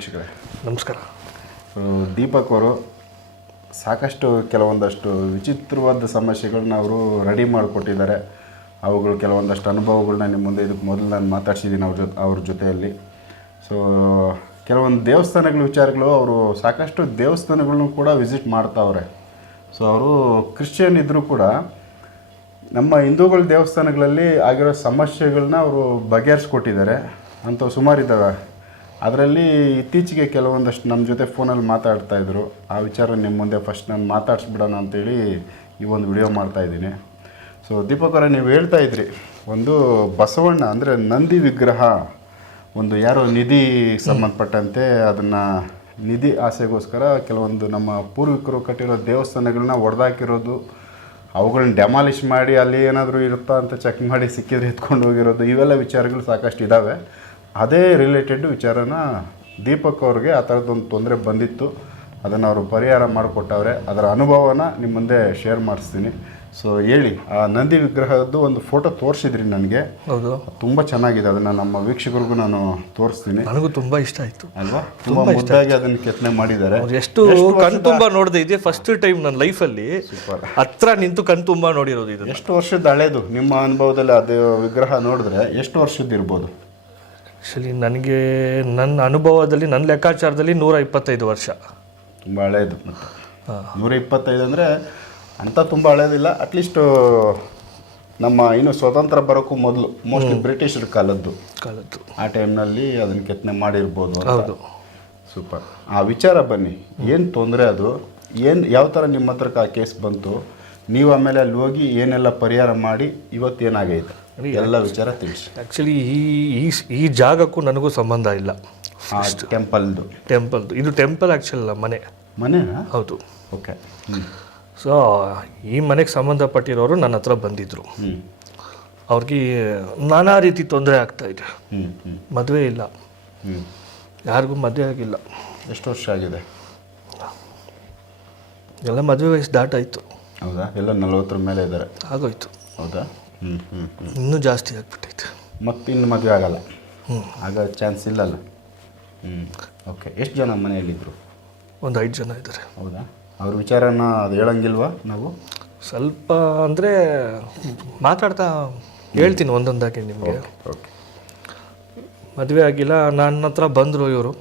ನಮಸ್ಕಾರ ವೀಕ್ಷಕರೇ. ನಮಸ್ಕಾರ. ಸೊ, ದೀಪಕ್ ಅವರು ಸಾಕಷ್ಟು ಕೆಲವೊಂದಷ್ಟು ವಿಚಿತ್ರವಾದ ಸಮಸ್ಯೆಗಳನ್ನ ಅವರು ರೆಡಿ ಮಾಡಿಕೊಟ್ಟಿದ್ದಾರೆ. ಅವುಗಳು ಕೆಲವೊಂದಷ್ಟು ಅನುಭವಗಳನ್ನ ನಿಮ್ಮ ಮುಂದೆ ಇದಕ್ಕೆ ಮೊದಲು ನಾನು ಮಾತಾಡ್ಸಿದ್ದೀನಿ ಅವ್ರ ಜೊತೆ ಅವ್ರ ಜೊತೆಯಲ್ಲಿ. ಸೊ ಕೆಲವೊಂದು ದೇವಸ್ಥಾನಗಳ ವಿಚಾರಗಳು ಅವರು ಸಾಕಷ್ಟು ದೇವಸ್ಥಾನಗಳನ್ನು ಕೂಡ ವಿಸಿಟ್ ಮಾಡ್ತಾವ್ರೆ. ಸೊ ಅವರು ಕ್ರಿಶ್ಚಿಯನ್ ಇದ್ದರೂ ಕೂಡ ನಮ್ಮ ಹಿಂದೂಗಳ ದೇವಸ್ಥಾನಗಳಲ್ಲಿ ಆಗಿರೋ ಸಮಸ್ಯೆಗಳನ್ನ ಅವರು ಬಗೆಹರಿಸ್ಕೊಟ್ಟಿದ್ದಾರೆ. ಅಂಥವು ಸುಮಾರು ಇದ್ದಾವೆ? ಅದರಲ್ಲಿ ಇತ್ತೀಚೆಗೆ ಕೆಲವೊಂದಷ್ಟು ನಮ್ಮ ಜೊತೆ ಫೋನಲ್ಲಿ ಮಾತಾಡ್ತಾ ಇದ್ರು. ಆ ವಿಚಾರ ನಿಮ್ಮ ಮುಂದೆ ಫಸ್ಟ್ ನಾನು ಮಾತಾಡಿಸ್ಬಿಡೋಣ ಅಂತೇಳಿ ಈ ಒಂದು ವಿಡಿಯೋ ಮಾಡ್ತಾ ಇದ್ದೀನಿ. ಸೊ ದೀಪಕ್ ಅವರೇ, ನೀವು ಹೇಳ್ತಾ ಇದ್ರಿ, ಒಂದು ಬಸವಣ್ಣ ಅಂದರೆ ನಂದಿ ವಿಗ್ರಹ, ಒಂದು ಯಾರೋ ನಿಧಿ ಸಂಬಂಧಪಟ್ಟಂತೆ ಅದನ್ನು ನಿಧಿ ಆಸೆಗೋಸ್ಕರ ಕೆಲವೊಂದು ನಮ್ಮ ಪೂರ್ವಿಕರು ಕಟ್ಟಿರೋ ದೇವಸ್ಥಾನಗಳನ್ನ ಒಡೆದಾಕಿರೋದು ಅವುಗಳನ್ನ ಡೆಮಾಲಿಷ್ ಮಾಡಿ ಅಲ್ಲಿ ಏನಾದರೂ ಇರುತ್ತಾ ಅಂತ ಚೆಕ್ ಮಾಡಿ ಸಿಕ್ಕಿದ್ರೆ ಎತ್ಕೊಂಡು ಹೋಗಿರೋದು, ಇವೆಲ್ಲ ವಿಚಾರಗಳು ಸಾಕಷ್ಟು ಇದ್ದಾವೆ ಅದೇ ರಿಲೇಟೆಡ್ ವಿಚಾರನ ದೀಪಕ್ ಅವ್ರಿಗೆ ಆ ಥರದ್ದೊಂದು ತೊಂದರೆ ಬಂದಿತ್ತು. ಅದನ್ನು ಅವರು ಪರಿಹಾರ ಮಾಡಿಕೊಟ್ಟವ್ರೆ. ಅದರ ಅನುಭವನ ನಿಮ್ಮ ಮುಂದೆ ಶೇರ್ ಮಾಡಿಸ್ತೀನಿ. ಸೊ ಹೇಳಿ ಆ ನಂದಿ ವಿಗ್ರಹದ್ದು ಒಂದು ಫೋಟೋ ತೋರಿಸಿದ್ರಿ ನನಗೆ. ಹೌದು. ತುಂಬ ಚೆನ್ನಾಗಿದೆ. ಅದನ್ನು ನಮ್ಮ ವೀಕ್ಷಕರಿಗೂ ನಾನು ತೋರಿಸ್ತೀನಿ. ನನಗೂ ತುಂಬ ಇಷ್ಟ ಆಯಿತು. ಅಲ್ವಾ? ತುಂಬ ಮುದ್ದಾಗಿ ಅದನ್ನು ಕೆತ್ತನೆ ಮಾಡಿದ್ದಾರೆ. ಎಷ್ಟು ಕಣ್ ತುಂಬ ನೋಡಿದೆ ಇದೆ ಫಸ್ಟ್ ಟೈಮ್ ನನ್ನ ಲೈಫಲ್ಲಿ ಹತ್ರ ನಿಂತು ಕಣ್ ತುಂಬ ನೋಡಿರೋದು ಇದು ಎಷ್ಟು ವರ್ಷದ ಹಳೇದು. ನಿಮ್ಮ ಅನುಭವದಲ್ಲಿ ಅದು ವಿಗ್ರಹ ನೋಡಿದ್ರೆ ಎಷ್ಟು ವರ್ಷದ್ದು ಇರ್ಬೋದು? ಆ್ಯಕ್ಚುಲಿ ನನಗೆ ನನ್ನ ಅನುಭವದಲ್ಲಿ ನನ್ನ ಲೆಕ್ಕಾಚಾರದಲ್ಲಿ ನೂರ ಇಪ್ಪತ್ತೈದು ವರ್ಷ. ತುಂಬ ಹಳೇದು. ನೂರ ಇಪ್ಪತ್ತೈದು ಅಂದರೆ ಅಂಥ ತುಂಬ ಹಳೇದಿಲ್ಲ. ಅಟ್ಲೀಸ್ಟು ನಮ್ಮ ಇನ್ನು ಸ್ವತಂತ್ರ ಬರೋಕ್ಕೂ ಮೊದಲು. ಮೋಸ್ಟ್ಲಿ ಬ್ರಿಟಿಷರ ಕಾಲದ್ದು. ಕಾಲದ್ದು. ಆ ಟೈಮ್ನಲ್ಲಿ ಅದನ್ನು ಕೆತ್ತನೆ ಮಾಡಿರ್ಬೋದು. ಹೌದು. ಸೂಪರ್ ಆ ವಿಚಾರ ಬನ್ನಿ. ಏನು ತೊಂದರೆ ಅದು? ಏನು ಯಾವ ಥರ ನಿಮ್ಮ ಹತ್ರಕ್ಕೆ ಆ ಕೇಸ್ ಬಂತು? ನೀವು ಆಮೇಲೆ ಅಲ್ಲಿ ಹೋಗಿ ಏನೆಲ್ಲ ಪರಿಹಾರ ಮಾಡಿ ಇವತ್ತು ಏನಾಗೈತೆ? ಎಲ್ಲ ವಿಚಾರ ತಿಳಿಸಿ. ಆ್ಯಕ್ಚುಲಿ ಈ ಈ ಈ ಜಾಗಕ್ಕೂ ನನಗೂ ಸಂಬಂಧ ಇಲ್ಲ. ಟೆಂಪಲ್ದು ಟೆಂಪಲ್ದು ಇದು ಟೆಂಪಲ್ ಆ್ಯಕ್ಚುಲಿ ಅಲ್ಲ ಮನೆ. ಮನೆ ಹೌದು. ಓಕೆ ಸೊ ಈ ಮನೆಗೆ ಸಂಬಂಧಪಟ್ಟಿರೋರು ನನ್ನ ಹತ್ರ ಬಂದಿದ್ದರು ಅವ್ರಿಗೆ ನಾನಾ ರೀತಿ ತೊಂದರೆ ಆಗ್ತಾ ಹ್ಞೂ ಮದುವೆ ಇಲ್ಲ. ಯಾರಿಗೂ ಮದುವೆ ಆಗಿಲ್ಲ. ಎಷ್ಟು ವರ್ಷ ಆಗಿದೆ? ಎಲ್ಲ ಮದುವೆ ವಯಸ್ಸು ದಾಟಾಯಿತು. ಹೌದಾ? ಎಲ್ಲ ನಲವತ್ತರ ಮೇಲೆ ಇದ್ದಾರೆ. ಆಗೋಯ್ತು. ಹೌದಾ? ಇನ್ನೂ ಜಾಸ್ತಿ ಆಗಿಬಿಟ್ಟೈತೆ. ಮತ್ತಿನ್ನು ಮದುವೆ ಆಗಲ್ಲ. ಆಗ ಚಾನ್ಸ್ ಇಲ್ಲಲ್ಲ. ಹ್ಞೂ ಓಕೆ ಎಷ್ಟು ಜನ ಮನೆಯಲ್ಲಿದ್ದರು ಒಂದು ಐದು ಜನ ಇದ್ದಾರೆ ಹೌದಾ? ಅವ್ರ ವಿಚಾರನ ಅದು ಹೇಳಂಗಿಲ್ವಾ ನಾವು? ಸ್ವಲ್ಪ ಅಂದರೆ ಮಾತಾಡ್ತಾ ಹೇಳ್ತೀನಿ ಒಂದೊಂದಾಗಿ ನಿಮಗೆ. ಓಕೆ ಮದುವೆ ಆಗಿಲ್ಲ ನನ್ನ ಹತ್ರ ಬಂದರು ಇವರು.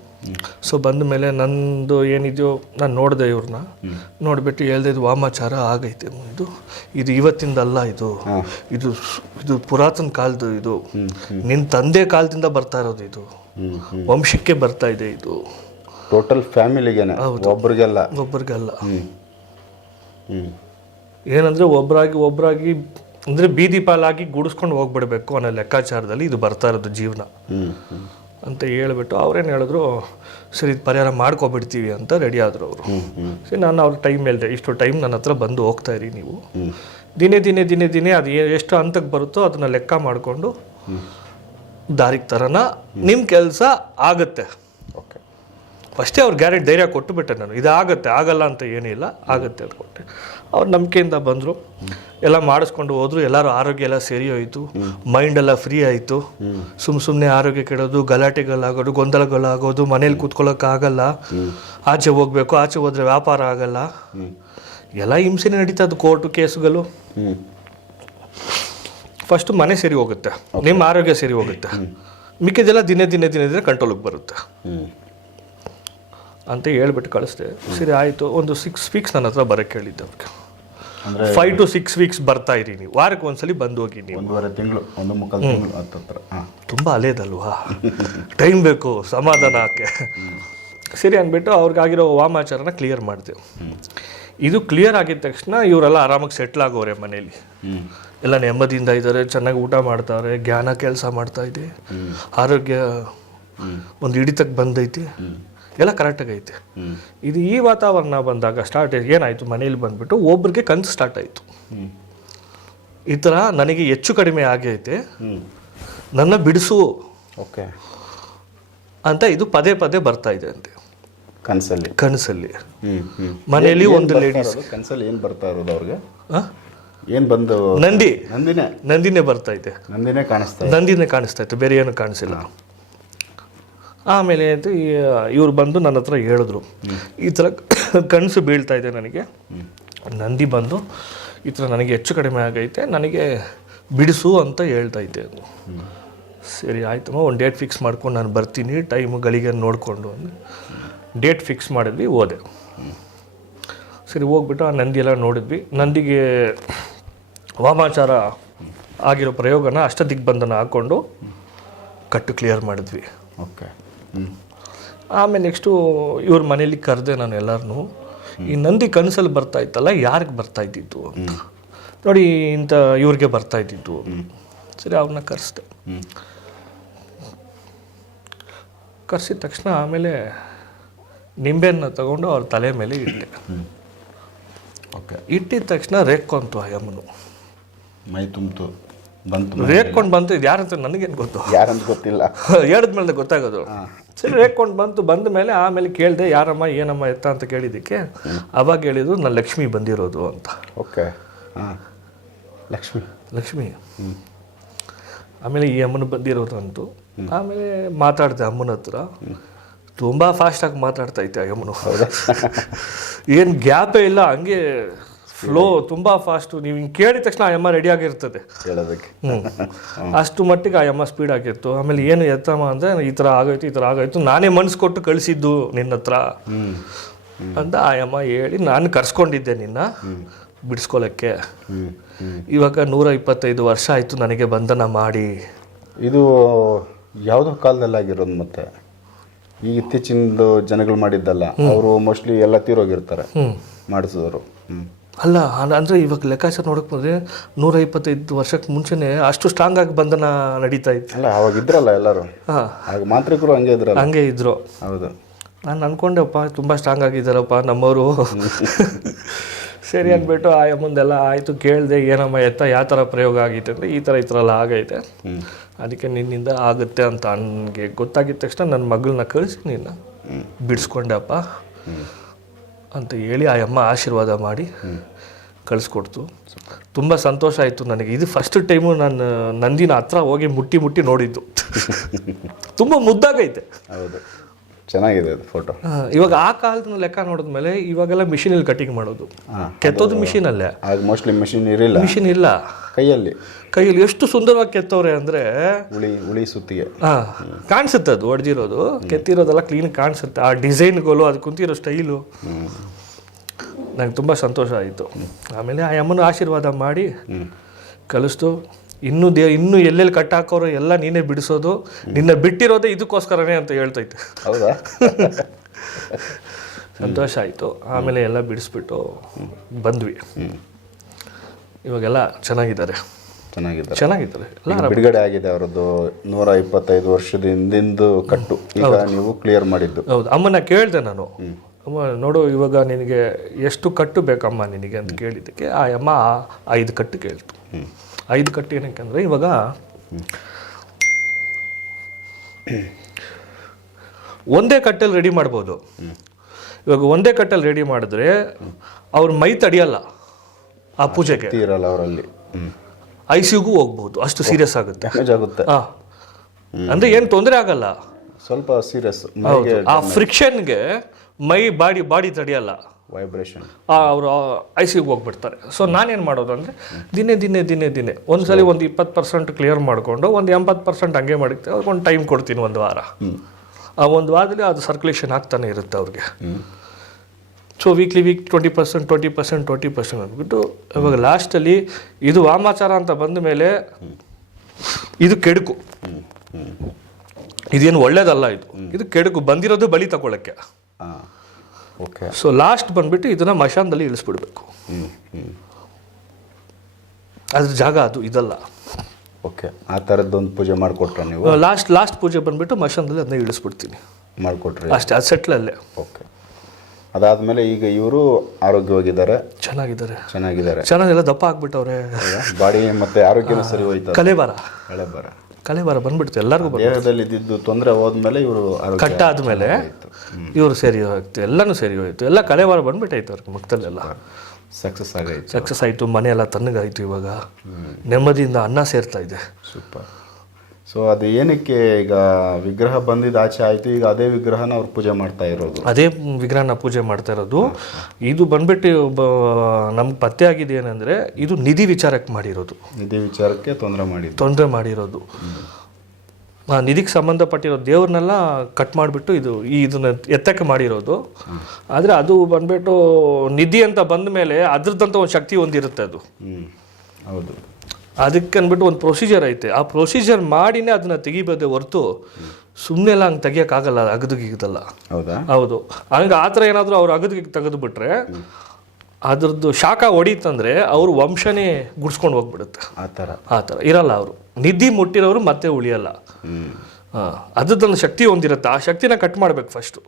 ಸೊ ಬಂದ ಮೇಲೆ ನಂದು ಏನಿದೆಯೋ ನಾನು ನೋಡಿದೆ ಇವ್ರನ್ನ ನೋಡಿಬಿಟ್ಟು ಹೇಳ್ದೆ ಇದು ವಾಮಾಚಾರ ಆಗೈತೆ ಇದು. ಇದು ಇವತ್ತಿಂದಲ್ಲ ಇದು. ಇದು ಇದು ಪುರಾತನ ಕಾಲದ್ದು ಇದು. ನಿನ್ನ ತಂದೆ ಕಾಲದಿಂದ ಬರ್ತಾ ಇರೋದು ಇದು. ವಂಶಕ್ಕೆ ಬರ್ತಾ ಇದೆ ಇದು. ಟೋಟಲ್ ಫ್ಯಾಮಿಲಿಗೇನೆ ಒಬ್ರಿಗೆಲ್ಲ. ಒಬ್ಬರಿಗೆಲ್ಲ ಏನಂದ್ರೆ ಒಬ್ಬರಾಗಿ ಒಬ್ಬರಾಗಿ ಅಂದರೆ ಬೀದಿ ಪಾಲಾಗಿ ಗುಡಿಸ್ಕೊಂಡು ಹೋಗ್ಬಿಡ್ಬೇಕು ಅನ್ನೋ ಲೆಕ್ಕಾಚಾರದಲ್ಲಿ ಇದು ಬರ್ತಾ ಇರೋದು ಜೀವನ. ಅಂತ ಹೇಳ್ಬಿಟ್ಟು ಅವ್ರೇನು ಹೇಳಿದ್ರು ಸರಿ ಇದು ಪರಿಹಾರ ಮಾಡ್ಕೊಬಿಡ್ತೀವಿ ಅಂತ ರೆಡಿ ಆದರು ಅವರು. ಸರಿ ನಾನು ಅವ್ರ ಟೈಮ್ ಹೇಳಿದೆ ಇಷ್ಟು ಟೈಮ್ ನನ್ನ ಹತ್ರ ಬಂದು ಹೋಗ್ತಾ ಇರಿ ನೀವು. ದಿನೇ ದಿನೇ ದಿನೇ ದಿನೇ ಅದು ಎಷ್ಟು ಹಂತಕ್ಕೆ ಬರುತ್ತೋ ಅದನ್ನ ಲೆಕ್ಕ ಮಾಡಿಕೊಂಡು ದಾರಿಗೆ ತರನ ನಿಮ್ಮ ಕೆಲಸ ಆಗುತ್ತೆ. ಫಸ್ಟೇ ಅವ್ರು ಗ್ಯಾರಂಟಿ ಧೈರ್ಯ ಕೊಟ್ಟು ಬಿಟ್ಟೆ ನಾನು. ಆಗುತ್ತೆ ಆಗಲ್ಲ ಅಂತ ಏನಿಲ್ಲ ಆಗುತ್ತೆ ಅಂತ ಕೊಟ್ಟೆ. ಅವ್ರು ನಂಬಿಕೆಯಿಂದ ಬಂದರು. ಎಲ್ಲ ಮಾಡಿಸ್ಕೊಂಡು ಹೋದ್ರು. ಎಲ್ಲರೂ ಆರೋಗ್ಯ ಎಲ್ಲ ಸರಿ ಹೋಯಿತು. ಮೈಂಡ್ ಎಲ್ಲ ಫ್ರೀ ಆಯಿತು. ಸುಮ್ಮ ಸುಮ್ಮನೆ ಆರೋಗ್ಯ ಕೆಡೋದು ಗಲಾಟೆಗಳಾಗೋದು ಗೊಂದಲಗಳಾಗೋದು ಮನೇಲಿ ಕೂತ್ಕೊಳ್ಳೋಕ್ಕಾಗಲ್ಲ ಆಚೆ ಹೋಗ್ಬೇಕು ಆಚೆ ಹೋದ್ರೆ ವ್ಯಾಪಾರ ಆಗಲ್ಲ. ಎಲ್ಲ ಹಿಂಸೆನೇ ನಡೀತದೆ ಕೋರ್ಟು ಕೇಸುಗಳು. ಫಸ್ಟ್ ಮನೆ ಸರಿ ಹೋಗುತ್ತೆ. ನಿಮ್ಮ ಆರೋಗ್ಯ ಸರಿ ಹೋಗುತ್ತೆ. ಮಿಕ್ಕಿದೆಲ್ಲ ದಿನೇ ದಿನೇ ದಿನೇ ದಿನೇ ಕಂಟ್ರೋಲಿಗೆ ಬರುತ್ತೆ. ಅಂತ ಹೇಳ್ಬಿಟ್ಟು ಕಳಿಸ್ದೆ. ಸರಿ ಆಯಿತು. ಒಂದು ಸಿಕ್ಸ್ ವೀಕ್ಸ್ ನನ್ನ ಹತ್ರ ಬರೋಕ್ಕೆ ಹೇಳಿದ್ದೆ ಅವ್ರಿಗೆ ಫೈವ್ ಟು ಸಿಕ್ಸ್ ವೀಕ್ಸ್ ಬರ್ತಾ ಇರಿ ನೀವು. ವಾರಕ್ಕೆ ಒಂದ್ಸಲಿ ಬಂದು ಹೋಗಿ ನೀವು. ಒಂದೂವರೆ ತಿಂಗಳು ಒಂದು ಮುಕ್ಕಾಲು ತಿಂಗಳು ಹತ್ತತ್ರ ಹಾಂ. ತುಂಬ ಅಲೇದಲ್ವಾ ಟೈಮ್ ಬೇಕು ಸಮಾಧಾನ ಹಾಕೆ ಸರಿ ಅಂದ್ಬಿಟ್ಟು ಅವ್ರಿಗಾಗಿರೋ ವಾಮಾಚಾರನ ಕ್ಲಿಯರ್ ಮಾಡಿದೆ. ಇದು ಕ್ಲಿಯರ್ ಆಗಿದ ತಕ್ಷಣ ಇವರೆಲ್ಲ ಆರಾಮಾಗಿ ಸೆಟ್ಲ್ ಆಗೋರೆ ಮನೇಲಿ. ಎಲ್ಲ ನೆಮ್ಮದಿಯಿಂದ ಇದ್ದಾರೆ ಚೆನ್ನಾಗಿ ಊಟ ಮಾಡ್ತಾರೆ ಜ್ಞಾನ ಕೆಲಸ ಮಾಡ್ತಾ ಇದೆ. ಆರೋಗ್ಯ ಒಂದು ಹಿಡಿತಕ್ಕೆ ಬಂದೈತಿ. ಎಲ್ಲ ಕರೆಕ್ಟಾಗಿ ಐತೆ. ಇದು ಈ ವಾತಾವರಣ ಬಂದಾಗ ಸ್ಟಾರ್ಟ್ ಏನಾಯಿತು? ಮನೇಲಿ ಬಂದ್ಬಿಟ್ಟು ಒಬ್ರಿಗೆ ಕನಸು ಸ್ಟಾರ್ಟ್ ಆಯಿತು. ಈ ಥರ ನನಗೆ ಹೆಚ್ಚು ಕಡಿಮೆ ಆಗೈತೆ. ನನ್ನ ಬಿಡಿಸು ಓಕೆ. ಅಂತ ಇದು ಪದೇ ಪದೇ ಬರ್ತಾ ಇದೆ ಅಂತೆ. ಕನಸಲ್ಲಿ. ಕನಸಲ್ಲಿ. ಮನೆಯಲ್ಲಿ ಒಂದು ಲೇಡೀಸ್ ಕನಸಲ್ಲಿ ಏನು ಬರ್ತಾ ಇರೋದು ಅವ್ರಿಗೆ? ಏನು ಬಂದು ನಂದಿ. ನಂದಿನೇ? ನಂದಿನೇ ಬರ್ತಾ ಇದೆ. ನಂದಿನೇ ಕಾಣಿಸ್ತಾ ನಂದಿನೇ ಕಾಣಿಸ್ತಾ ಇತ್ತು ಬೇರೆ ಏನು ಕಾಣಿಸಿಲ್ಲ. ಆಮೇಲೆ ಅಂತ ಇವ್ರು ಬಂದು ನನ್ನ ಹತ್ರ ಹೇಳಿದ್ರು. ಈ ಥರ ಕನಸು ಬೀಳ್ತಾ ಇದೆ ನನಗೆ. ನಂದಿ ಬಂದು ಈ ಥರ ನನಗೆ ಹೆಚ್ಚು ಕಡಿಮೆ ಆಗೈತೆ, ನನಗೆ ಬಿಡಿಸು ಅಂತ ಹೇಳ್ತಾ ಅದು. ಸರಿ ಆಯ್ತಮ್ಮ ಒಂದು ಡೇಟ್ ಫಿಕ್ಸ್ ಮಾಡ್ಕೊಂಡು ನಾನು ಬರ್ತೀನಿ ಟೈಮ್ ಗಳಿಗೆ ನೋಡಿಕೊಂಡು ಅಂದರೆ ಡೇಟ್ ಫಿಕ್ಸ್ ಮಾಡಿದ್ವಿ, ಹೋದೆ. ಸರಿ, ಹೋಗ್ಬಿಟ್ಟು ಆ ನಂದಿ ಎಲ್ಲ ನೋಡಿದ್ವಿ. ನಂದಿಗೆ ವಾಮಾಚಾರ ಆಗಿರೋ ಪ್ರಯೋಗನ ಅಷ್ಟದಿಗ್ಬಂಧನ ಹಾಕ್ಕೊಂಡು ಕಟ್ಟು ಕ್ಲಿಯರ್ ಮಾಡಿದ್ವಿ. ಓಕೆ ಆಮೇಲೆ ನೆಕ್ಸ್ಟು ಇವ್ರ ಮನೇಲಿ ಕರೆದೆ ನಾನು ಎಲ್ಲರನ್ನೂ ಈ ನಂದಿ ಕನಸಲ್ಲಿ ಬರ್ತಾ ಇತ್ತಲ್ಲ ಯಾರಿಗೆ ಬರ್ತಾ ಇದ್ದಿತ್ತು ಅಂತ. ನೋಡಿ ಇಂಥ ಇವ್ರಿಗೆ ಬರ್ತಾ ಇದ್ದಿದ್ದು. ಸರಿ ಅವ್ರನ್ನ ಕರೆಸ್ದೆ. ಕರೆಸಿದ ತಕ್ಷಣ ಆಮೇಲೆ ನಿಂಬೆಯನ್ನು ತಗೊಂಡು ಅವ್ರ ತಲೆ ಮೇಲೆ ಇಟ್ಟೆ ಓಕೆ. ಇಟ್ಟಿದ ತಕ್ಷಣ ರೆಕ್ಕೊಂತು ಆ ಯಮ್ಮನು ಮೈ ತುಂಬಿತು. ಬಂತು ರೇಕ್ಕೊಂಡು ಬಂತು ಇದು ಯಾರಂತ ನನಗೇನು ಗೊತ್ತು? ಯಾರಂತ ಗೊತ್ತಿಲ್ಲ. ಹೇಳಿದ್ಮೇಲೆ ಗೊತ್ತಾಗೋದು. ಸರಿ ರೇಕ್ಕೊಂಡು ಬಂತು ಬಂದ ಮೇಲೆ ಆಮೇಲೆ ಕೇಳಿದೆ ಯಾರಮ್ಮ ಏನಮ್ಮ ಎತ್ತ ಅಂತ ಕೇಳಿದ್ದಕ್ಕೆ ಅವಾಗ ಹೇಳಿದ್ರು ನಾನು ಲಕ್ಷ್ಮಿ ಬಂದಿರೋದು ಅಂತ. ಓಕೆ. ಹಾಂ. ಲಕ್ಷ್ಮಿ. ಲಕ್ಷ್ಮಿ. ಆಮೇಲೆ ಈ ಅಮ್ಮನ ಬಂದಿರೋದು ಅಂತು ಆಮೇಲೆ ಮಾತಾಡಿದೆ ಅಮ್ಮನ ಹತ್ರ. ತುಂಬ ಫಾಸ್ಟಾಗಿ ಮಾತಾಡ್ತಾ ಇದ್ದೆ ಅಮ್ಮನು. ಏನು ಗ್ಯಾಪೇ ಇಲ್ಲ ಹಂಗೆ ಫ್ಲೋ ತುಂಬ ಫಾಸ್ಟು ನೀವು ಹಿಂಗೆ ಕೇಳಿದ ತಕ್ಷಣ ಆ ಅಮ್ಮ ರೆಡಿ ಆಗಿರ್ತದೆ. ಹೇಳೋದಕ್ಕೆ ಅಷ್ಟು ಮಟ್ಟಿಗೆ ಆ ಅಮ್ಮ ಸ್ಪೀಡ್ ಆಗಿತ್ತು. ಆಮೇಲೆ ಏನು ಎತ್ತಮ್ಮ ಅಂದರೆ ಈ ಥರ ಆಗೋಯ್ತು ಈ ಥರ ಆಗೋಯ್ತು. ನಾನೇ ಮನ್ಸು ಕೊಟ್ಟು ಕಳಿಸಿದ್ದು ನಿನ್ನ ಹತ್ರ. ಅಂತ ಆ ಅಮ್ಮ ಹೇಳಿ ನಾನು ಕರ್ಸ್ಕೊಂಡಿದ್ದೆ ನಿನ್ನ ಬಿಡಿಸ್ಕೊಳಕ್ಕೆ. ಇವಾಗ ನೂರ ಇಪ್ಪತ್ತೈದು ವರ್ಷ ಆಯಿತು ನನಗೆ ಬಂಧನ ಮಾಡಿ. ಇದು ಯಾವುದೋ ಕಾಲದಲ್ಲಿ ಆಗಿರೋದು ಮತ್ತೆ. ಈ ಇತ್ತೀಚಿನ ಜನಗಳು ಮಾಡಿದ್ದಲ್ಲ. ಅವರು ಮೋಸ್ಟ್ಲಿ ಎಲ್ಲ ತೀರೋಗಿರ್ತಾರೆ. ಮಾಡಿಸಿದವರು. ಹ್ಞೂ ಅಲ್ಲ ಅಂದರೆ ಇವಾಗ ಲೆಕ್ಕಾಚಾರ ನೋಡಕ್ಕೆ ಬಂದರೆ ನೂರ ಇಪ್ಪತ್ತೈದು ವರ್ಷಕ್ಕೆ ಮುಂಚೆನೆ ಅಷ್ಟು ಸ್ಟ್ರಾಂಗ್ ಆಗಿ ಬಂಧನ ನಡೀತಾ ಇತ್ತು. ಅಲ್ಲ ಅವಾಗ ಇದ್ರಲ್ಲ ಎಲ್ಲರೂ. ಹಾಂ. ಮಾಂತ್ರಿಕರು ಹಂಗೆ ಇದ್ರು ಹಂಗೆ ಇದ್ರು. ಹೌದು. ನಾನು ಅಂದ್ಕೊಂಡೆಪ್ಪ ತುಂಬ ಸ್ಟ್ರಾಂಗ್ ಆಗಿದ್ದಾರಪ್ಪ ನಮ್ಮವರು. ಸರಿ ಅಂದ್ಬಿಟ್ಟು ಆ ಮುಂದೆಲ್ಲ ಆಯಿತು ಕೇಳಿದೆ ಏನಮ್ಮ ಎತ್ತ ಯಾವ ಥರ ಪ್ರಯೋಗ ಆಗೈತೆ ಅಂದರೆ ಈ ಥರ ಈ ಥರ ಎಲ್ಲ ಆಗೈತೆ. ಅದಕ್ಕೆ ನಿನ್ನಿಂದ ಆಗುತ್ತೆ ಅಂತ ನನಗೆ ಗೊತ್ತಾಗಿದ ತಕ್ಷಣ ನನ್ನ ಮಗಳನ್ನ ಕಳಿಸಿ ನಿನ್ನ ಬಿಡಿಸ್ಕೊಂಡೆಪ್ಪ ಅಂತ ಹೇಳಿ ಆ ಅಮ್ಮ ಆಶೀರ್ವಾದ ಮಾಡಿ ಕಳಿಸ್ಕೊಡ್ತು. ತುಂಬ ಸಂತೋಷ ಆಯಿತು ನನಗೆ. ಇದು ಫಸ್ಟ್ ಟೈಮು ನಾನು ನಂದಿನ ಹತ್ರ ಹೋಗಿ ಮುಟ್ಟಿ ಮುಟ್ಟಿ ನೋಡಿದ್ದು. ತುಂಬ ಮುದ್ದಾಗೈತೆ. ಹೌದು. ಚೆನ್ನಾಗಿದೆ ಅದು ಫೋಟೋ ಇವಾಗ ಆ ಕಾಲದ ಲೆಕ್ಕ ನೋಡಿದ್ಮೇಲೆ ಇವಾಗೆಲ್ಲ ಮಿಷಿನಲ್ಲಿ ಕಟಿಂಗ್ ಮಾಡೋದು. ಕೆತ್ತೋದು ಮಿಷಿನಲ್ಲೇ ಆಗ ಮೋಸ್ಟ್ಲಿ ಮಿಷಿನ್ ಇರಲಿಲ್ಲ. ಮಿಷಿನ್ ಇಲ್ಲ. ಕೈಯಲ್ಲಿ. ಕೈಯಲ್ಲಿ ಎಷ್ಟು ಸುಂದರವಾಗಿ ಕೆತ್ತವ್ರೆ ಅಂದರೆ ಉಳಿ ಉಳಿ ಸುತ್ತಿಗೆ. ಹಾಂ ಕಾಣಿಸುತ್ತೆ ಅದು ಹೊಡೆದಿರೋದು ಕೆತ್ತಿರೋದೆಲ್ಲ ಕ್ಲೀನ್ ಕಾಣಿಸುತ್ತೆ. ಆ ಡಿಸೈನ್ಗಳು ಅದು ಕುಂತಿರೋ ಸ್ಟೈಲು ನಂಗೆ ನನಗೆ ತುಂಬ ಸಂತೋಷ ಆಯಿತು. ಆಮೇಲೆ ಆ ಅಮ್ಮನ ಆಶೀರ್ವಾದ ಮಾಡಿ ಕಲಿಸ್ತು ಇನ್ನೂ ದೇ ಇನ್ನು ಎಲ್ಲೆಲ್ಲಿ ಕಟ್ ಹಾಕೋರು ಎಲ್ಲ ನೀನೇ ಬಿಡಿಸೋದು. ನಿನ್ನ ಬಿಟ್ಟಿರೋದೇ ಇದಕ್ಕೋಸ್ಕರನೇ ಅಂತ ಹೇಳ್ತೈತೆ. ಹೌದಾ? ಸಂತೋಷ ಆಯಿತು. ಆಮೇಲೆ ಎಲ್ಲ ಬಿಡಿಸ್ಬಿಟ್ಟು ಬಂದ್ವಿ. ಇವಾಗೆಲ್ಲ ಚೆನ್ನಾಗಿದ್ದಾರೆ. ಚೆನ್ನಾಗಿದೆ ಚೆನ್ನಾಗಿದ್ದಾರೆ. ಎಲ್ಲ ಬಿಡುಗಡೆ ಆಗಿದೆ ಅವರದ್ದು ನೂರ ಇಪ್ಪತ್ತೈದು ವರ್ಷದ ಹಿಂದಿಂದು ಕಟ್ಟು. ಈಗ ನೀವು ಕ್ಲಿಯರ್ ಮಾಡಿದ್ದು. ಹೌದು. ಅಮ್ಮನ ಕೇಳಿದೆ ನಾನು. ಅಮ್ಮ ನೋಡು ಇವಾಗ ನಿನಗೆ ಎಷ್ಟು ಕಟ್ಟು ಬೇಕಮ್ಮ ನಿನಗೆ ಅಂತ ಕೇಳಿದ್ದಕ್ಕೆ ಆ ಅಮ್ಮ ಐದು ಕಟ್ಟು ಕೇಳ್ತು. ಐದು ಕಟ್ಟು ಏನಕ್ಕೆ ಅಂದರೆ ಇವಾಗ ಒಂದೇ ಕಟ್ಟಲ್ಲಿ ರೆಡಿ ಮಾಡ್ಬೋದು. ಇವಾಗ ಒಂದೇ ಕಟ್ಟಲ್ಲಿ ರೆಡಿ ಮಾಡಿದ್ರೆ ಅವ್ರ ಮೈ ತಡಿಯಲ್ಲ ಆ ಪೂಜೆಗೆ. ಇರಲ್ಲ ಅವರಲ್ಲಿ. ಐ ಸಿಗೂ ಹೋಗ್ಬೋದು ಅಷ್ಟು ಸೀರಿಯಸ್ ಆಗುತ್ತೆ. ಆಗುತ್ತೆ. ಅಂದ್ರೆ ಏನು ತೊಂದರೆ ಆಗಲ್ಲ. ಸ್ವಲ್ಪ ಸೀರಿಯಸ್ ಆ ಫ್ರಿಕ್ಷನ್ಗೆ ಮೈ ಬಾಡಿ ಬಾಡಿ ತಡೆಯಲ್ಲ. ವೈಬ್ರೇಷನ್ ಅವರು ಐ ಸಿಗೆ ಹೋಗ್ಬಿಡ್ತಾರೆ. ಸೊ ನಾನೇನು ಮಾಡೋದು ಅಂದರೆ ದಿನೇ ದಿನೇ ದಿನೇ ದಿನೇ ಒಂದ್ಸಲಿ ಒಂದು ಇಪ್ಪತ್ತು ಪರ್ಸೆಂಟ್ ಕ್ಲಿಯರ್ ಮಾಡಿಕೊಂಡು ಒಂದು ಎಂಬತ್ತು ಪರ್ಸೆಂಟ್ ಹಂಗೆ ಅವ್ರಿಗೆ ಒಂದು ಟೈಮ್ ಕೊಡ್ತೀನಿ ಒಂದು ವಾರ. ಆ ಒಂದು ವಾರದಲ್ಲಿ ಅದು ಸರ್ಕ್ಯುಲೇಷನ್ ಆಗ್ತಾನೆ ಇರುತ್ತೆ ಅವ್ರಿಗೆ. So weekly week twenty percent twenty percent twenty percent ಅಂದ್ಬಿಟ್ಟು ಇವಾಗ ಲಾಸ್ಟಲ್ಲಿ ಇದು ವಾಮಾಚಾರ ಅಂತ ಬಂದ ಮೇಲೆ ಇದು ಕೆಡುಕು. ಇದೇನು ಒಳ್ಳೇದಲ್ಲ ಇದು. ಇದು ಕೆಡುಕು. ಬಂದಿರೋದು ಬಲಿ ತಗೊಳ್ಳೋಕ್ಕೆ ಓಕೆ ಸೊ ಲಾಸ್ಟ್ ಬಂದ್ಬಿಟ್ಟು ಇದನ್ನ ಮಶಾನದಲ್ಲಿ ಇಳಿಸ್ಬಿಡ್ಬೇಕು. ಅದ್ರ ಜಾಗ ಅದು ಇದಲ್ಲ. ಓಕೆ ಆ ಥರದ್ದೊಂದು ಪೂಜೆ ಮಾಡಿಕೊಟ್ರೆ ನೀವು? ಲಾಸ್ಟ್ ಲಾಸ್ಟ್ ಪೂಜೆ ಬಂದ್ಬಿಟ್ಟು ಮಶಾನದಲ್ಲಿ ಅದನ್ನ ಇಳಿಸ್ಬಿಡ್ತೀನಿ. ಮಾಡಿಕೊಟ್ರಿ. ಅಷ್ಟೇ ಅದು ಸೆಟ್ಲಲ್ಲೇ ಓಕೆ ಅದಾದಮೇಲೆ ಈಗ ಇವರು ಆರೋಗ್ಯವಾಗಿದ್ದಾರೆ? ಚೆನ್ನಾಗಿದ್ದಾರೆ. ಚೆನ್ನಾಗಿದ್ದಾರೆ. ಚೆನ್ನಾಗಿಲ್ಲ ದಪ್ಪ ಆಗ್ಬಿಟ್ಟವ್ರೆ. ಬಾಡಿ ಮತ್ತೆ ಆರೋಗ್ಯನೂ ಸರಿ ಹೋಯ್ತಾರೆ ಕಲೆಬಾರ. ಹಳೆ ಬರ ಕಲೆಬಾರ ಬಂದ್ಬಿಡ್ತು ಎಲ್ಲರಿಗೂ ದೇಹದಲ್ಲಿ ಇದ್ದಿದ್ದು ತೊಂದರೆ ಹೋದ್ಮೇಲೆ ಇವರು ಆರೋಗ್ಯ ಕಟ್ಟ ಆದ್ಮೇಲೆ ಇವರು ಸೇರಿ ಹೋಯ್ತು ಎಲ್ಲನೂ ಸೇರಿ ಹೋಯ್ತು. ಎಲ್ಲ ಕಲೆವಾರ ಬಂದ್ಬಿಟ್ಟಾಯ್ತು ಅವ್ರಿಗೆ ಮಕ್ಕದಲ್ಲೆಲ್ಲ ಸಕ್ಸಸ್ ಆಗೈತೆ. ಸಕ್ಸಸ್ ಆಯಿತು ಮನೆ ಎಲ್ಲ ತಣ್ಣಗಾಯ್ತು ಇವಾಗ. ನೆಮ್ಮದಿಯಿಂದ ಅನ್ನ ಸೇರ್ತಾ ಇದೆ. ಸೂಪರ್ ಸೊ ಅದು ಏನಕ್ಕೆ ಈಗ ವಿಗ್ರಹ ಬಂದಿದ್ದು ಆಚೆ ಆಯಿತು ಈಗ ಅದೇ ವಿಗ್ರಹನ ಅವ್ರು ಪೂಜೆ ಮಾಡ್ತಾ ಇರೋದು. ಅದೇ ವಿಗ್ರಹನ ಪೂಜೆ ಮಾಡ್ತಾ ಇರೋದು. ಇದು ಬಂದ್ಬಿಟ್ಟು ನಮ್ಗೆ ಪತ್ತೆ ಆಗಿದೆ ಏನಂದರೆ ಇದು ನಿಧಿ ವಿಚಾರಕ್ಕೆ ಮಾಡಿರೋದು. ನಿಧಿ ವಿಚಾರಕ್ಕೆ ತೊಂದರೆ ಮಾಡಿ ತೊಂದರೆ ಮಾಡಿರೋದು. ನಿಧಿಗೆ ಸಂಬಂಧಪಟ್ಟಿರೋ ದೇವ್ರನ್ನೆಲ್ಲ ಕಟ್ ಮಾಡಿಬಿಟ್ಟು ಇದು ಈ ಇದನ್ನ ಎತ್ತಕ್ಕೆ ಮಾಡಿರೋದು. ಆದರೆ ಅದು ಬಂದ್ಬಿಟ್ಟು ನಿಧಿ ಅಂತ ಬಂದ ಮೇಲೆ ಅದ್ರದ್ದಂಥ ಒಂದು ಶಕ್ತಿ ಒಂದಿರುತ್ತೆ ಅದು. ಹೌದು. ಅದಕ್ಕೆ ಅಂದ್ಬಿಟ್ಟು ಒಂದು ಪ್ರೊಸೀಜರ್ ಐತೆ. ಆ ಪ್ರೊಸೀಜರ್ ಮಾಡಿನೇ ಅದನ್ನ ತೆಗಿಬೋದೆ ಹೊರತು ಸುಮ್ಮನೆ ಎಲ್ಲ ಹಂಗೆ ತೆಗಿಯೋಕ್ಕಾಗಲ್ಲ ಅಗದಗಿಗದಲ್ಲ ಹೌದಾ? ಹೌದು. ಹಂಗೆ ಆ ಥರ ಏನಾದರೂ ಅವ್ರು ಅಗದಗಿಗೆ ತೆಗೆದು ಬಿಟ್ರೆ ಅದ್ರದ್ದು ಶಾಖ ಹೊಡೀತಂದ್ರೆ ಅವ್ರ ವಂಶನೇ ಗುಡ್ಸ್ಕೊಂಡು ಹೋಗ್ಬಿಡುತ್ತೆ. ಆ ಥರ. ಆ ಥರ. ಇರಲ್ಲ ಅವರು. ನಿಧಿ ಮುಟ್ಟಿರೋರು ಮತ್ತೆ ಉಳಿಯಲ್ಲ. ಹಾಂ ಅದ್ರದ್ದೊಂದು ಶಕ್ತಿ ಒಂದಿರುತ್ತೆ. ಆ ಶಕ್ತಿನ ಕಟ್ ಮಾಡ್ಬೇಕು ಫಸ್ಟು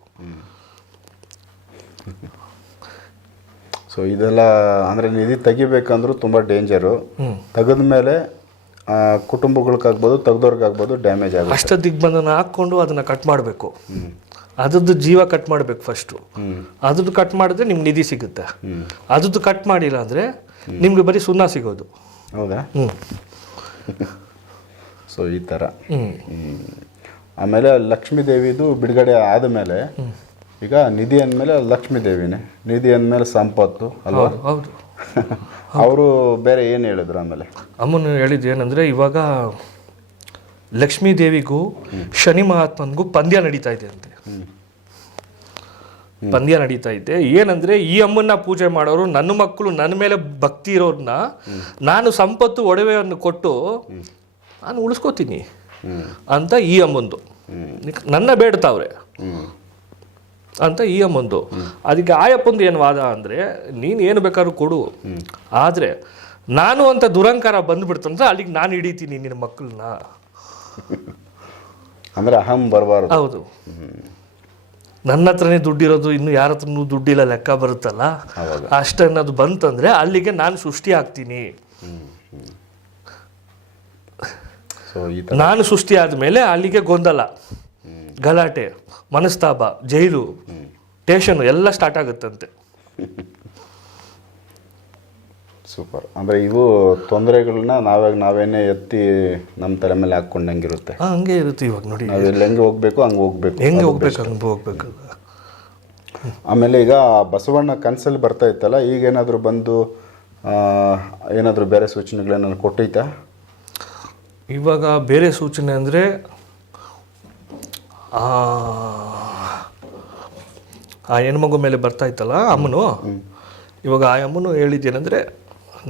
ಸೊ ಇದೆಲ್ಲ ಅಂದರೆ ನಿಧಿ ತೆಗಿಬೇಕಂದ್ರೂ ತುಂಬ ಡೇಂಜರು. ತೆಗೆದ ಮೇಲೆ ಕುಟುಂಬಗಳಿಗಾಗ್ಬೋದು ತೆಗ್ದವ್ರಿಗಾಗ್ಬೋದು ಡ್ಯಾಮೇಜ್ ಆಗುತ್ತೆ. ಅಷ್ಟ ದಿಗ್ಬಂಧನ ಹಾಕ್ಕೊಂಡು ಅದನ್ನು ಕಟ್ ಮಾಡಬೇಕು. ಅದ್ರದ್ದು ಜೀವ ಕಟ್ ಮಾಡಬೇಕು ಫಸ್ಟು ಅದ್ರದ್ದು ಕಟ್ ಮಾಡಿದ್ರೆ ನಿಮ್ಗೆ ನಿಧಿ ಸಿಗುತ್ತೆ. ಅದ್ರದ್ದು ಕಟ್ ಮಾಡಿಲ್ಲ ಅಂದರೆ ನಿಮ್ಗೆ ಬರೀ ಸುಣ್ಣ ಸಿಗೋದು. ಹೌದಾ? ಸೊ ಈ ಥರ ಆಮೇಲೆ ಲಕ್ಷ್ಮೀ ದೇವಿದು ಬಿಡುಗಡೆ ಆದಮೇಲೆ ಈಗ ನಿಧಿ ಅಂದಮೇಲೆ ಲಕ್ಷ್ಮೀ ದೇವಿನೇ. ನಿಧಿ ಅಂದಮೇಲೆ ಸಂಪತ್ತು ಅಲ್ವಾ? ಹೌದು ಅವರು ಬೇರೆ ಏನು ಹೇಳಿದ್ರು ಆಮೇಲೆ? ಅಮ್ಮನ ಹೇಳಿದ್ದು ಏನಂದರೆ ಇವಾಗ ಲಕ್ಷ್ಮೀ ದೇವಿಗೂ ಶನಿ ಮಹಾತ್ಮನಿಗೂ ಪಂದ್ಯ ನಡೀತಾ ಇದೆ ಅಂತೆ. ಪಂದ್ಯ ನಡೀತಾ ಇದೆ. ಏನಂದ್ರೆ ಈ ಅಮ್ಮನ್ನ ಪೂಜೆ ಮಾಡೋರು ನನ್ನ ಮಕ್ಕಳು ನನ್ನ ಮೇಲೆ ಭಕ್ತಿ ಇರೋರನ್ನ ನಾನು ಸಂಪತ್ತು ಒಡವೆಯನ್ನು ಕೊಟ್ಟು ನಾನು ಉಳಿಸ್ಕೋತೀನಿ ಅಂತ ಈ ಅಮ್ಮಂದು. ನನ್ನ ಬೇಡ್ತಾವ್ರೆ. ಅಂತ ಈ ಒಂದು ಅದಕ್ಕೆ ಆಯಪ್ಪಂದು ಏನು ವಾದ ಅಂದರೆ ನೀನು ಏನು ಬೇಕಾದ್ರೂ ಕೊಡು. ಆದರೆ ನಾನು ಅಂತ ದುರಂಕಾರ ಬಂದ್ಬಿಡ್ತಂದ್ರೆ ಅಲ್ಲಿಗೆ ನಾನು ಹಿಡಿತೀನಿ ನಿನ್ನ ಮಕ್ಕಳನ್ನ. ಅಂದರೆ ಅಹಂ ಬರಬಾರ್ದು. ಹೌದು. ನನ್ನ ಹತ್ರನೇ ದುಡ್ಡಿರೋದು ಇನ್ನು ಯಾರ ಹತ್ರನೂ ದುಡ್ಡಿಲ್ಲ ಲೆಕ್ಕ ಬರುತ್ತಲ್ಲ. ಅಷ್ಟನ್ನೋದು ಬಂತಂದ್ರೆ ಅಲ್ಲಿಗೆ ನಾನು ಸೃಷ್ಟಿ ಆಗ್ತೀನಿ. ನಾನು ಸೃಷ್ಟಿ ಆದಮೇಲೆ ಅಲ್ಲಿಗೆ ಗೊಂದಲ. ಗಲಾಟೆ. ಮನಸ್ತಾಪ ಜೈಲು ಟೇಷನ್ ಎಲ್ಲ ಸ್ಟಾರ್ಟ್ ಆಗುತ್ತಂತೆ. ಸೂಪರ್. ಅಂದರೆ ಇವು ತೊಂದರೆಗಳನ್ನ ನಾವಾಗ ನಾವೇನೇ ಎತ್ತಿ ನಮ್ಮ ತಲೆ ಮೇಲೆ ಹಾಕ್ಕೊಂಡಂಗೆ ಇರುತ್ತೆ ಹಂಗೆ ಇರುತ್ತೆ ಇವಾಗ ನೋಡಿ. ನಾವು ಎಲ್ಲಿ ಹೆಂಗೆ ಹೋಗ್ಬೇಕು ಹಂಗೆ ಹೋಗ್ಬೇಕು ಹೆಂಗೆ ಹೋಗ್ಬೇಕು ಹಂಗೆ ಹೋಗ್ಬೇಕು. ಆಮೇಲೆ ಈಗ ಬಸವಣ್ಣ ಕನಸಲ್ಲಿ ಬರ್ತಾ ಇತ್ತಲ್ಲ ಈಗ ಏನಾದರೂ ಬಂದು ಏನಾದರೂ ಬೇರೆ ಸೂಚನೆಗಳನ್ನ ಕೊಟ್ಟೈತಾ? ಇವಾಗ ಬೇರೆ ಸೂಚನೆ ಅಂದರೆ ಆ ಹೆಣ್ಮಗು ಮೇಲೆ ಬರ್ತಾ ಇತ್ತಲ್ಲ ಅಮ್ಮನು? ಇವಾಗ ಆ ಅಮ್ಮನು ಹೇಳಿದ್ದೇನೆಂದರೆ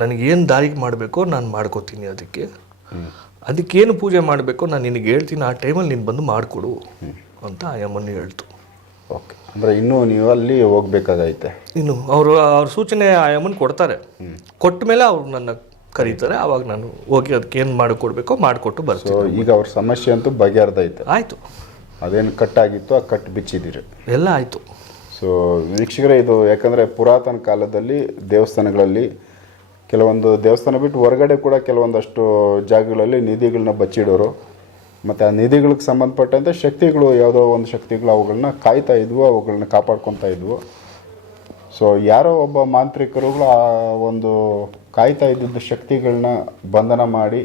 ನನಗೇನು ದಾರಿಗೆ ಮಾಡಬೇಕು ನಾನು ಮಾಡ್ಕೋತೀನಿ ಅದಕ್ಕೆ. ಅದಕ್ಕೇನು ಪೂಜೆ ಮಾಡಬೇಕು ನಾನು ನಿನಗೆ ಹೇಳ್ತೀನಿ ಆ ಟೈಮಲ್ಲಿ ನೀನು ಬಂದು ಮಾಡಿಕೊಡು. ಅಂತ ಆ ಅಮ್ಮನು ಹೇಳ್ತು. ಓಕೆ. ಅಂದರೆ ಇನ್ನೂ ನೀವು ಅಲ್ಲಿ ಹೋಗ್ಬೇಕಾಗೈತೆ. ಇನ್ನು ಅವರು ಅವ್ರ ಸೂಚನೆ ಆ ಅಮ್ಮನ ಕೊಡ್ತಾರೆ. ಕೊಟ್ಟ ಮೇಲೆ ಅವ್ರು ನನ್ನ ಕರೀತಾರೆ ಆವಾಗ ನಾನು ಹೋಗಿ ಅದಕ್ಕೆ ಏನು ಮಾಡಿಕೊಡ್ಬೇಕೋ ಮಾಡಿಕೊಟ್ಟು ಬರ್ತೀನಿ ಈಗ ಅವ್ರ ಸಮಸ್ಯೆ ಅಂತೂ ಬಗೆಹರ್ದೈತೆ. ಆಯಿತು. ಅದೇನು ಕಟ್ಟಾಗಿತ್ತು ಆ ಕಟ್ ಬಿಚ್ಚಿದ್ದೀರಿ. ಎಲ್ಲ ಆಯಿತು. ಸೊ ವೀಕ್ಷಕರೇ ಇದು ಯಾಕಂದರೆ ಪುರಾತನ ಕಾಲದಲ್ಲಿ ದೇವಸ್ಥಾನಗಳಲ್ಲಿ ಕೆಲವೊಂದು ದೇವಸ್ಥಾನ ಬಿಟ್ಟು ಹೊರಗಡೆ ಕೂಡ ಕೆಲವೊಂದಷ್ಟು ಜಾಗಗಳಲ್ಲಿ ನಿಧಿಗಳನ್ನ ಬಚ್ಚಿಡೋರು. ಮತ್ತು ಆ ನಿಧಿಗಳಿಗೆ ಸಂಬಂಧಪಟ್ಟಂತೆ ಶಕ್ತಿಗಳು ಯಾವುದೋ ಒಂದು ಶಕ್ತಿಗಳು ಅವುಗಳನ್ನ ಕಾಯ್ತಾ ಇದ್ವು ಅವುಗಳನ್ನ ಕಾಪಾಡ್ಕೊತಾ ಇದ್ವು. ಸೊ ಯಾರೋ ಒಬ್ಬ ಮಾಂತ್ರಿಕರುಗಳು ಆ ಒಂದು ಕಾಯ್ತಾ ಇದ್ದಿದ್ದ ಶಕ್ತಿಗಳನ್ನ ಬಂಧನ ಮಾಡಿ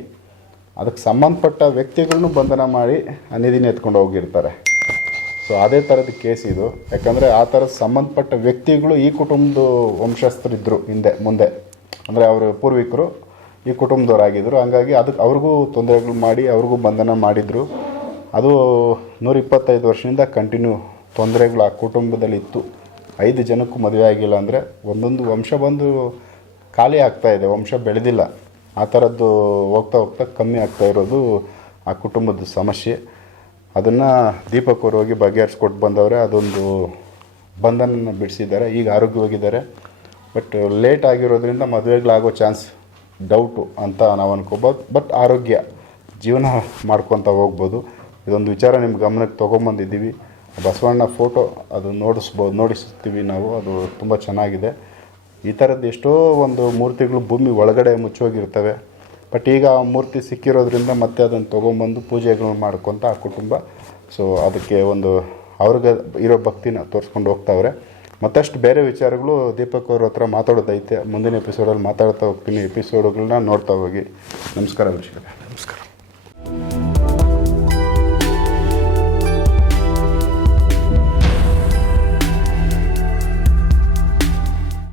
ಅದಕ್ಕೆ ಸಂಬಂಧಪಟ್ಟ ವ್ಯಕ್ತಿಗಳನ್ನು ಬಂಧನ ಮಾಡಿ ನಿಧಿನ ಎತ್ಕೊಂಡು ಹೋಗಿರ್ತಾರೆ. ಸೊ ಅದೇ ಥರದ ಕೇಸ್ ಇದು. ಯಾಕಂದರೆ ಆ ಥರದ ಸಂಬಂಧಪಟ್ಟ ವ್ಯಕ್ತಿಗಳು ಈ ಕುಟುಂಬದ ವಂಶಸ್ಥರಿದ್ದರು ಹಿಂದೆ, ಮುಂದೆ. ಅಂದರೆ ಅವರ ಪೂರ್ವಿಕರು ಈ ಕುಟುಂಬದವರಾಗಿದ್ದರು ಹಂಗಾಗಿ ಅದಕ್ಕೆ ಅವ್ರಿಗೂ ತೊಂದರೆಗಳು ಮಾಡಿ ಅವ್ರಿಗೂ ಬಂಧನ ಮಾಡಿದರು. ಅದು ನೂರ ಇಪ್ಪತ್ತೈದು ವರ್ಷದಿಂದ ಕಂಟಿನ್ಯೂ ತೊಂದರೆಗಳು ಆ ಕುಟುಂಬದಲ್ಲಿ ಇತ್ತು. ಐದು ಜನಕ್ಕೂ ಮದುವೆ ಆಗಿಲ್ಲ ಅಂದರೆ ಒಂದೊಂದು ವಂಶ ಬಂದು ಖಾಲಿ ಆಗ್ತಾ ಇದೆ, ವಂಶ ಬೆಳೆದಿಲ್ಲ. ಆ ಥರದ್ದು ಹೋಗ್ತಾ ಹೋಗ್ತಾ ಕಮ್ಮಿ ಆಗ್ತಾ ಇರೋದು ಆ ಕುಟುಂಬದ ಸಮಸ್ಯೆ. ಅದನ್ನು ದೀಪಕ್ ಅವರು ಹೋಗಿ ಬಗೆಹರಿಸ್ಕೊಟ್ಟು ಬಂದವರೆ, ಅದೊಂದು ಬಂಧನನ ಬಿಡಿಸಿದ್ದಾರೆ. ಈಗ ಆರೋಗ್ಯವಾಗಿದ್ದಾರೆ. ಬಟ್ ಲೇಟ್ ಆಗಿರೋದ್ರಿಂದ ಮದುವೆಗಳಾಗೋ ಚಾನ್ಸ್ ಡೌಟು ಅಂತ ನಾವು ಅನ್ಕೋಬೋದು. ಬಟ್ ಆರೋಗ್ಯ, ಜೀವನ ಮಾಡ್ಕೊತ ಹೋಗ್ಬೋದು. ಇದೊಂದು ವಿಚಾರ ನಿಮ್ಮ ಗಮನಕ್ಕೆ ತೊಗೊಂಬಂದಿದ್ದೀವಿ. ಬಸವಣ್ಣ ಫೋಟೋ ಅದು ನೋಡಿಸ್ಬೋದು ನೋಡಿಸ್ತೀವಿ ನಾವು. ಅದು ತುಂಬ ಚೆನ್ನಾಗಿದೆ. ಈ ಥರದ್ದು ಎಷ್ಟೋ ಒಂದು ಮೂರ್ತಿಗಳು ಭೂಮಿ ಒಳಗಡೆ ಮುಚ್ಚೋಗಿರ್ತವೆ. ಬಟ್ ಈಗ ಆ ಮೂರ್ತಿ ಸಿಕ್ಕಿರೋದ್ರಿಂದ ಮತ್ತೆ ಅದನ್ನು ತೊಗೊಂಬಂದು ಪೂಜೆಗಳನ್ನ ಮಾಡ್ಕೊತ ಆ ಕುಟುಂಬ ಸೊ ಅದಕ್ಕೆ ಒಂದು ಅವ್ರಿಗೆ ಇರೋ ಭಕ್ತಿನ ತೋರಿಸ್ಕೊಂಡು ಹೋಗ್ತಾವ್ರೆ. ಮತ್ತಷ್ಟು ಬೇರೆ ವಿಚಾರಗಳು ದೀಪಕ್ ಅವ್ರ ಹತ್ರ ಮಾತಾಡೋದೈತೆ. ಮುಂದಿನ ಎಪಿಸೋಡಲ್ಲಿ ಮಾತಾಡ್ತಾ ಹೋಗ್ತೀನಿ. ಎಪಿಸೋಡ್ಗಳನ್ನ ನೋಡ್ತಾ ಹೋಗಿ. ನಮಸ್ಕಾರ ವೀಕ್ಷಕರೇ